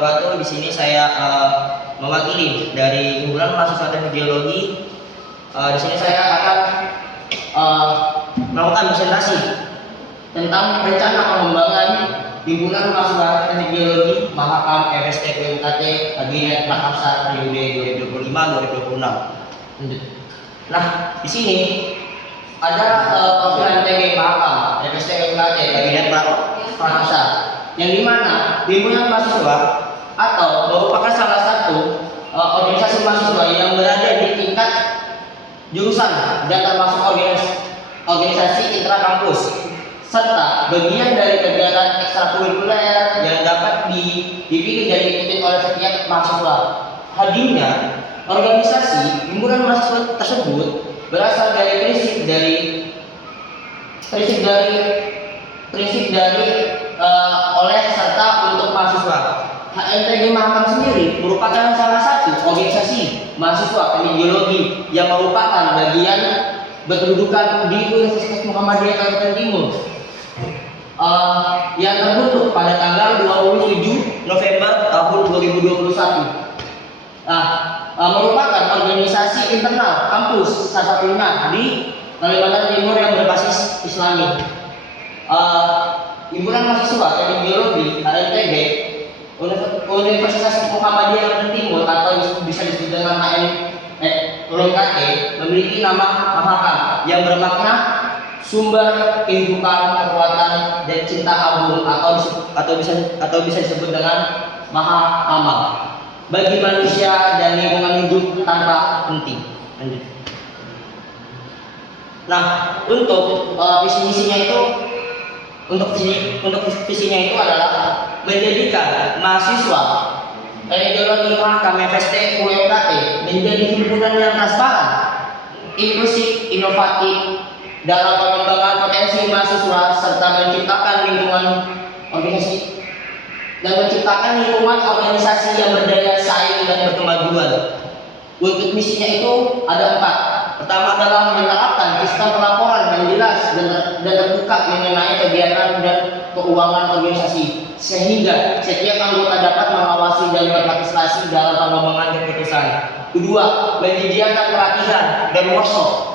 wabarakatuh. Di sini saya mewakili dari himpunan mahasiswa teknik geologi. Di sini saya akan melakukan presentasi tentang rencana pengembangan himpunan mahasiswa teknik geologi Mahakam FST UMKT Kabinet Prakarsa periode 2025-2026. Nah, di sini ada profil MTG Mahakam FST UMKT Kabinet Prakarsa, yang dimana himpunan mahasiswa atau merupakan salah satu organisasi mahasiswa yang berada di tingkat jurusan dan termasuk organisasi intrakampus serta bagian dari kegiatan ekstrakurikuler yang dapat dipilih dan diikuti oleh setiap mahasiswa. Hadirnya organisasi himpunan mahasiswa tersebut berasal dari prinsip dari oleh serta untuk mahasiswa. HMTG Mahakam sendiri merupakan salah satu organisasi mahasiswa teknik geologi yang merupakan bagian berkedudukan di Universitas Muhammadiyah Kalimantan Timur yang terbentuk pada tanggal 27 November tahun 2021. Merupakan organisasi internal kampus salah satunya di Kalimantan Timur yang berbasis Islami. Himpunan mahasiswa teknik geologi HMTG Universitas Muhammadiyah Kalimantan Timur atau bisa disebut dengan UMKT memiliki nama Mahakam yang bermakna sumber kehidupan, kekuatan dan cinta agung atau bisa disebut dengan Maha Amal bagi manusia dan lingkungan hidup tanpa henti. Nah, untuk visi misinya itu adalah menjadikan mahasiswa teknik geologi Mahakam FST UMKT menjadi himpunan yang transparan, inklusif, inovatif dalam pengembangan potensi mahasiswa serta menciptakan lingkungan organisasi yang berdaya saing dan berkemajuan. Untuk misinya itu ada 4. Pertama adalah menerapkan sistem pelaporan yang jelas dan terbuka mengenai kegiatan dan keuangan organisasi, sehingga setiap anggota dapat mengawasi dan berpartisipasi dalam pengembangan keputusan. Kedua, menyediakan pelatihan dan workshop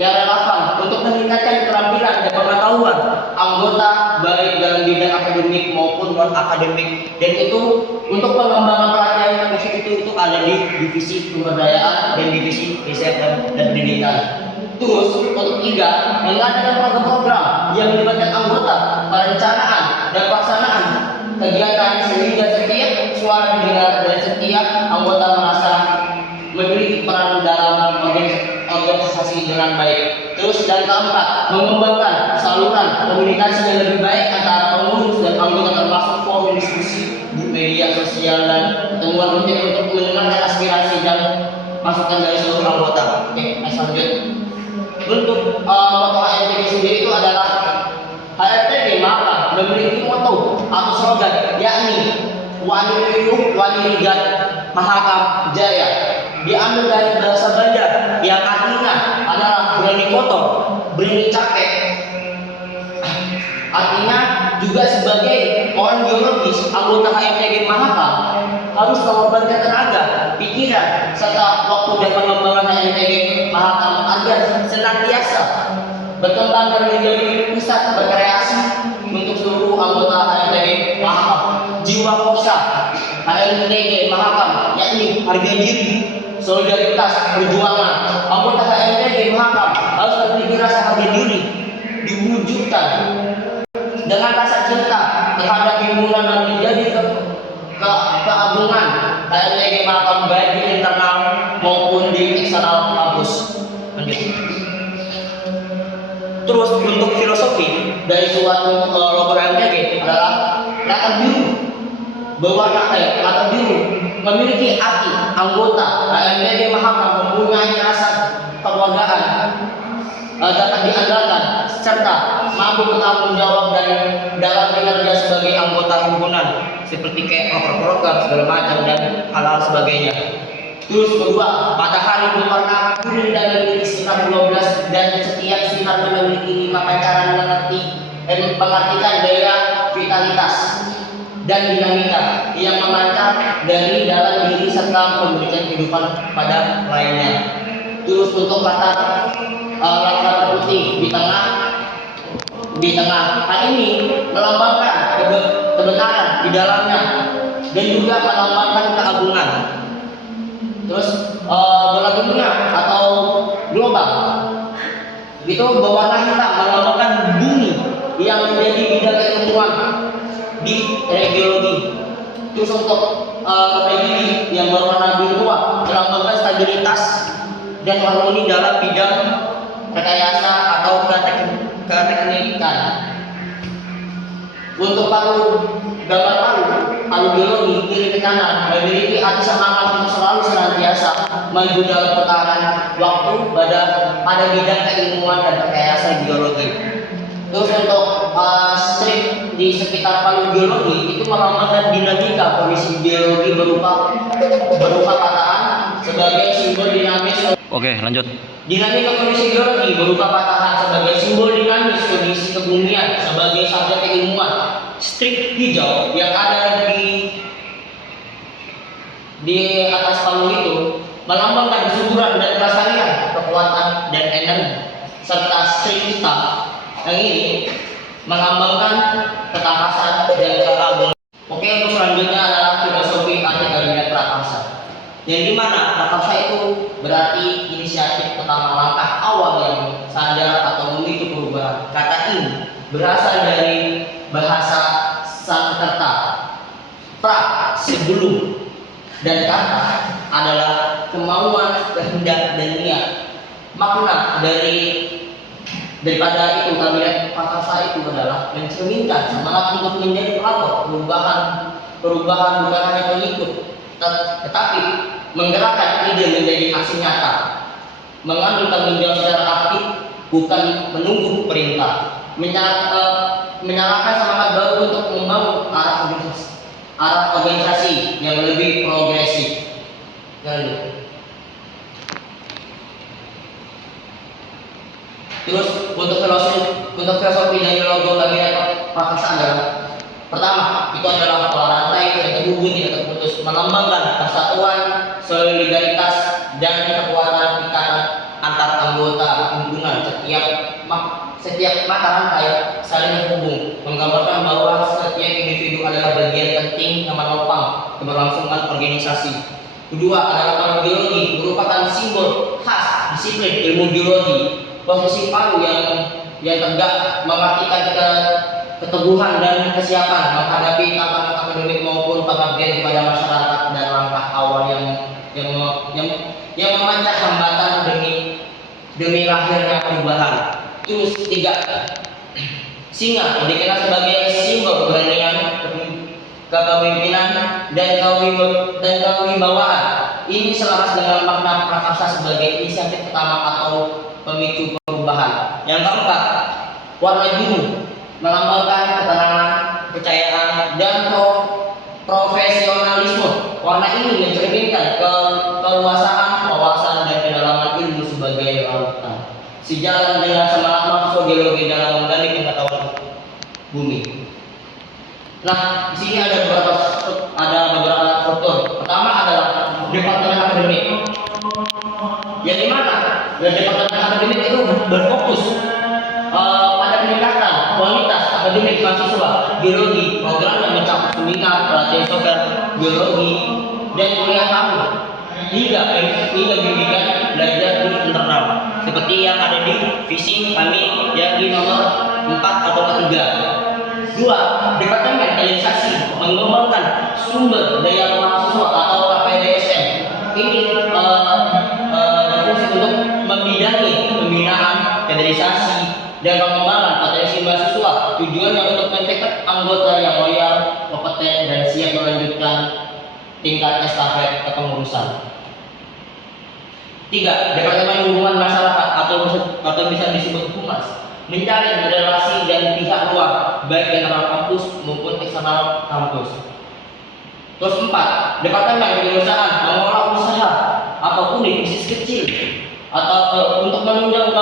yang relevan untuk meningkatkan keterampilan dan pengetahuan anggota baik dalam bidang akademik maupun non akademik, dan itu untuk pengembangan pelatihan yang itu ada di divisi pemberdayaan dan divisi riset dan pendidikan. Terus untuk 3, mengadakan program-program yang melibatkan anggota, perencanaan dan pelaksanaan kegiatan sehingga setiap suara didengar dan setiap anggota merasa memiliki peran dalam organisasi dengan baik. Terus dan keempat, mengembangkan saluran komunikasi yang lebih baik antara pengurus dan anggota, termasuk forum diskusi di media sosial dan pertemuan rutin untuk mendengarkan aspirasi dan masukan dari seluruh anggota. Oke, selanjutnya untuk moto HMTG sendiri itu adalah HMTG Mahakam memiliki moto atau slogan, yakni Wani Riuh Wani Rigat Mahakam Jaya, diambil dari bahasa Banda yang artinya adalah berani kotor, berani capek. Artinya juga sebagai orang geologis, anggota HMTG Mahakam harus mengorbankan tenaga, pikiran, serta waktu dan pengembangan HMTG Mahakam agar senantiasa berkembang dan menjadi pusat berkreasi untuk seluruh anggota HMTG Mahakam. Jiwa kosa HMTG Mahakam yakni harga diri, solidaritas, perjuangan. Anggota HMTG Mahakam harus memiliki rasa harga diri, diwujudkan dengan rasa cinta terhadap himpunan dan menjadi keagungan HMTG Mahakam baik di internal maupun di eksternal kampus. Terus untuk filosofi dari suatu logo HMTG adalah latar biru berwarna latar biru memiliki arti anggota HMTG Mahakam mempunyai rasa kekeluargaan, dapat diandalkan serta mampu bertanggung jawab dalam kinerja sebagai anggota himpunan, seperti kayak program segala macam dan hal-hal sebagainya. Terus kedua, matahari berwarna kuning dan memiliki sinar 12 dan setiap sinar memiliki 5 pancaran mengartikan daya vitalitas dan dinamika yang memancar serta memberikan kehidupan pada lainnya. Terus untuk latar putih di tengah hal ini melambangkan kebenaran di dalamnya dan juga melambangkan keagungan. Terus bola dunia atau global itu berwarna hitam melambangkan bumi yang menjadi bidang keilmuan di geologi. Terus untuk PGB yang berwarna biru tua melambangkan stabilitas dan harmoni dalam bidang rekayasa atau keteknikan. Untuk gambar palu geologi kiri ke kanan memiliki arti semangat untuk selalu senantiasa maju dalam putaran waktu pada bidang keilmuan dan rekayasa geologi. Terus untuk strip di sekitar palu geologi itu melambangkan dinamika kondisi geologi berupa patahan sebagai simbol dinamis. Oke, lanjut. Dinamika kondisi geologi berupa patahan sebagai simbol dinamis kondisi kebumian sebagai subjek keilmuan. Strip hijau yang ada di atas palu itu melambangkan kesuburan dan kelestarian, kekuatan dan energi, serta strip hitam yang ini melambangkan ketangkasan dan keagungan. Oke, untuk selanjutnya adalah filosofi arti kabinet prakarsa. Yang dimana prakarsa itu berarti inisiatif pertama, langkah awal yang sadar atau memicu perubahan. Kata ini berasal dari bahasa Sanskerta. Pra sebelum dan kata adalah kemauan, kehendak dan niat. Makna daripada itu kabinet prakarsa itu adalah mencerminkan semangat untuk menjadi pelapor perubahan bukan hanya pengikut, tetapi menggerakkan ide menjadi aksi nyata, mengambil tanggung jawab secara aktif bukan menunggu perintah, menyalakan semangat baru untuk membangun arah organisasi yang lebih progresif. Terus untuk filosofi dari logo kabinet prakarsa adalah pertama itu adalah rantai yang terhubung tidak terputus, melambangkan persatuan, solidaritas dan kekuatan ikatan antar anggota himpunan. Setiap mata rantai saling terhubung, menggambarkan bahwa setiap individu adalah bagian penting yang menopang keberlangsungan organisasi. Kedua adalah palu geologi, merupakan simbol khas disiplin ilmu geologi. Posisi palu yang tegak mengartikan keteguhan dan kesiapan menghadapi tantangan akademik maupun pengabdian kepada masyarakat dan langkah awal yang memanjat hambatan demi lahirnya perubahan. Terus tiga, singa yang dikenal sebagai simbol keberanian, kepemimpinan dan kewibawaan. Ini selaras dengan makna prakarsa sebagai inisiatif pertama atau pemicu perubahan. Yang keempat, warna biru melambangkan ketenangan, kepercayaan dan profesionalisme. Warna ini mencerminkan keluasan wawasan dan kedalaman ilmu sebagai lautan. Sejalan dengan semangat mahasiswa geologi dalam menggali pengetahuan bumi. Nah, di sini ada beberapa struktur. Pertama adalah departemen akademik. Yang dimana departemen akademik itu berfokus pada peningkatan kualitas akademik mahasiswa geologi, program yang mencakup seminar, pelatihan software geologi dan kuliah tamu hingga pendidikan belajar di internal seperti yang ada di visi kami yang di nomor 4 atau ketiga. 2. Departemen realisasi mengembangkan sumber daya mahasiswa atau KPDSM. Ini berfungsi untuk membidangi pembinaan, kaderisasi dan pengembangan potensi mahasiswa. Tujuannya untuk mencetak anggota yang loyal, kompeten dan siap melanjutkan tingkat estafet kepengurusan. 3. Departemen hubungan masyarakat atau bisa disebut humas, menjalin relasi dan pihak luar baik internal kampus maupun eksternal kampus. Terus 4. Departemen kewirausahaan mengelola usaha atau unit bisnis kecil atau untuk menunjang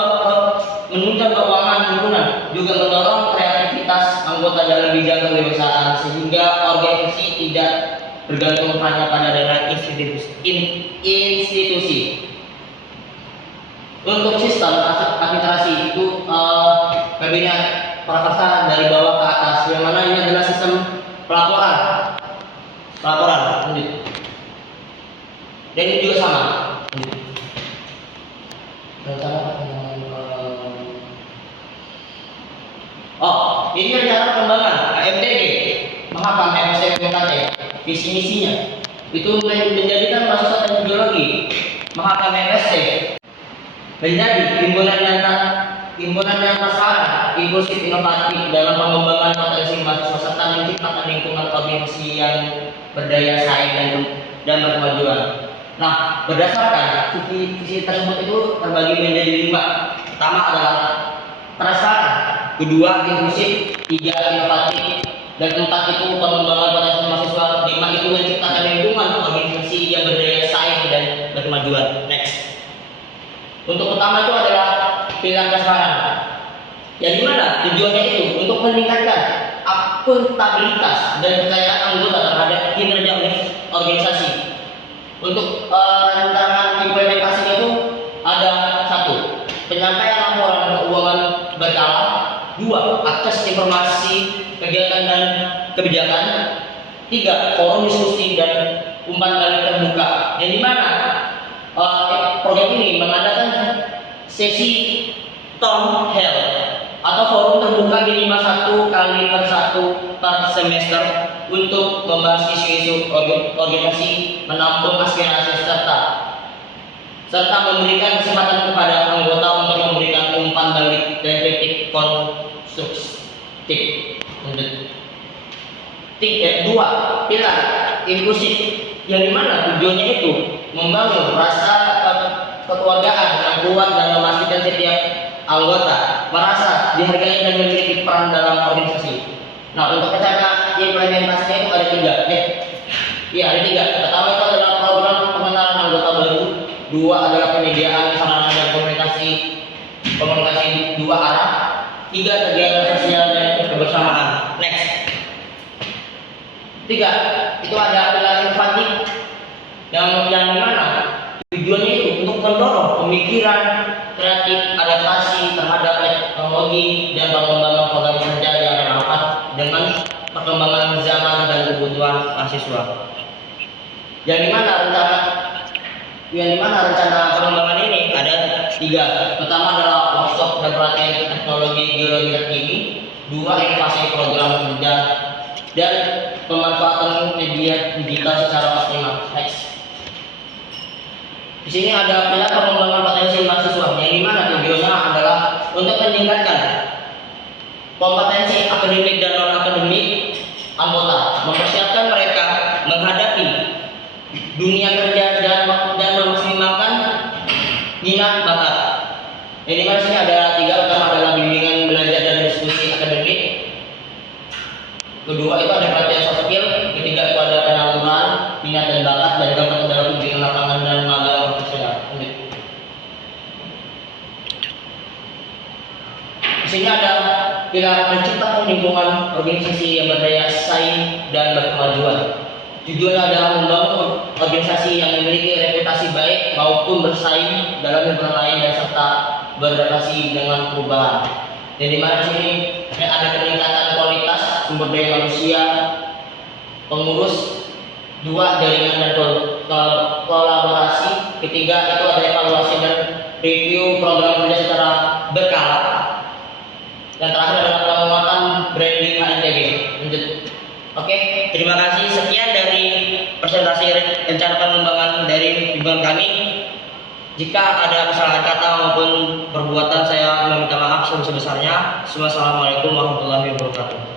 keuangan himpunan, juga mendorong kreativitas anggota dalam bidang kewirausahaan sehingga organisasi tidak bergantung hanya pada dana institusi. Untuk sistem administrasi itu kabinet prakersa dari bawah ke atas, yang mana ini adalah sistem pelaporan. Lanjut. Dan ini juga sama. Ini rencana perkembangan AMTG, Mahakam MSMKT, visi misinya itu menjadikan mahasiswa teknologi Mahakam MSc menjadi himpunan yang transparan, inklusif, inovatif dalam pengembangan potensi mahasiswa serta menciptakan lingkungan organisasi yang berdaya saing dan berkemajuan. Nah, berdasarkan visi tersebut itu terbagi menjadi 5. Pertama adalah transparan, kedua inklusif, 3 inovatif, dan 4 itu pengembangan potensi mahasiswa, 5 itu menciptakan lingkungan organisasi yang berdaya saing dan berkemajuan. Next. Untuk pertama itu adalah pilihan transparan. Yang dimana tujuannya itu untuk meningkatkan akuntabilitas dan kepercayaan anggota terhadap kinerja organisasi. Untuk rancangan implementasinya itu ada 1. Penyampaian laporan keuangan berkala, 2. Akses informasi kegiatan dan kebijakan, 3. Forum diskusi dan umpan balik terbuka. Yang dimana program ini mengadakan sesi town hall atau forum terbuka minimal 1 per semester untuk membahas isu-isu organisasi, menampung aspirasi serta memberikan kesempatan kepada anggota untuk memberikan umpan balik dan kritik konstruktif. 2. Pilar inklusif, yang dimana tujuannya itu membangun rasa kekeluargaan yang kuat dan memastikan setiap anggota merasa dihargai dan memiliki peran dalam organisasi. Nah, untuk rencana implementasinya itu ada 3. Ada 3. Pertama itu adalah program pengenalan anggota baru, 2 adalah penyediaan sarana dan komunikasi 2 arah, 3 kegiatan sosial dan kebersamaan. Next. 3 itu ada pilar inovatif, yang mana tujuannya itu untuk mendorong pemikiran kreatif, adaptasi terhadap teknologi dan pengembangan program kerja yang relevan dengan perkembangan zaman dan kebutuhan mahasiswa. Yang dimana rencana pengembangan ini ada 3. Pertama adalah workshop dan pelatihan teknologi geologi terkini, 2 inovasi program kerja, dan pemanfaatan media digital secara optimal. Next. Di sini ada pilar pengembangan potensi mahasiswa, yang dimana tujuannya adalah untuk meningkatkan kompetensi akademik dan non akademik anggota, mempersiapkan mereka menghadapi dunia kerja dan memaksimalkan minat bakat. Yang dimana sini ada 3. Pertama adalah bimbingan belajar dan diskusi akademik, kedua itu ada pelatihan soft skill, ketiga itu ada penyaluran minat dan bakat, dan keempat adalah bimbingan lapangan dan magang profesional. Di sini ada pilar menciptakan lingkungan organisasi yang berdaya saing dan berkemajuan. Tujuannya adalah membangun organisasi yang memiliki reputasi baik maupun bersaing dalam himpunan lain dan serta beradaptasi dengan perubahan. Dan di mana sini ada peningkatan kualitas sumber daya manusia, pengurus, 2 jaringan dan kolaborasi, ketiga itu ada evaluasi dan review program kerja secara berkala, dan terakhir adalah penguatan branding HMTG. Lanjut. Oke, terima kasih. Sekian dari presentasi rencana pengembangan dari himpunan kami. Jika ada kesalahan kata maupun perbuatan, saya meminta maaf sebesar-besarnya. Wassalamualaikum warahmatullahi wabarakatuh.